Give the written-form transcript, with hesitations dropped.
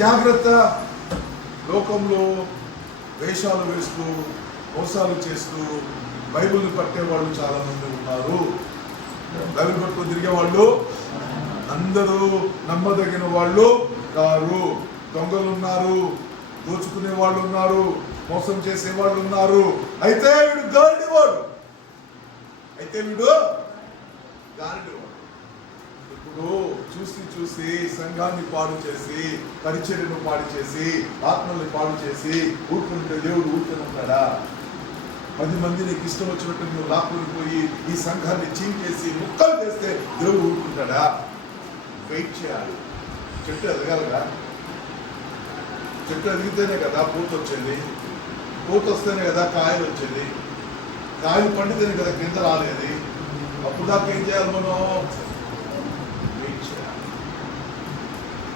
జాగ్రత్త. లోకంలో వేషాలు వేస్తూ మోసాలు చేస్తూ బైబిల్ని పట్టేవాళ్ళు చాలా మంది ఉన్నారు. బైబిల్ పట్టుకొని తిరిగే వాళ్ళు అందరూ నమ్మదగిన వాళ్ళు కారు. దొంగలు ఉన్నారు, దోచుకునే వాళ్ళు ఉన్నారు, మోసం చేసే వాళ్ళు ఉన్నారు. అయితే వీడు గారడివాడు. ఇప్పుడు చూసి సంఘాన్ని పాడు చేసి, పరిచర్యను పాడు చేసి, ఆత్మల్ని పాడు చేసి ఊరుకుంటే దేవుడు ఊరుకుని ఉంటాడా? 10 మంది నీకు ఇష్టం వచ్చినట్టు నువ్వు లాక్కుని పోయి ఈ సంఘాన్ని చీంచేసి ముక్కలు చేస్తే దేవుడు ఊరుకుంటాడా? వెయిట్ చేయాలి. చెట్టు ఎదగాలిగా. చెట్టు ఎదిగితేనే కదా పూత వచ్చేది. పూత వస్తేనే కదా కాయలు వచ్చేది. కాయలు పండితేనే కదా కింద రాలేదు. అప్పుడు దాకా ఏం చేయాలి మనం?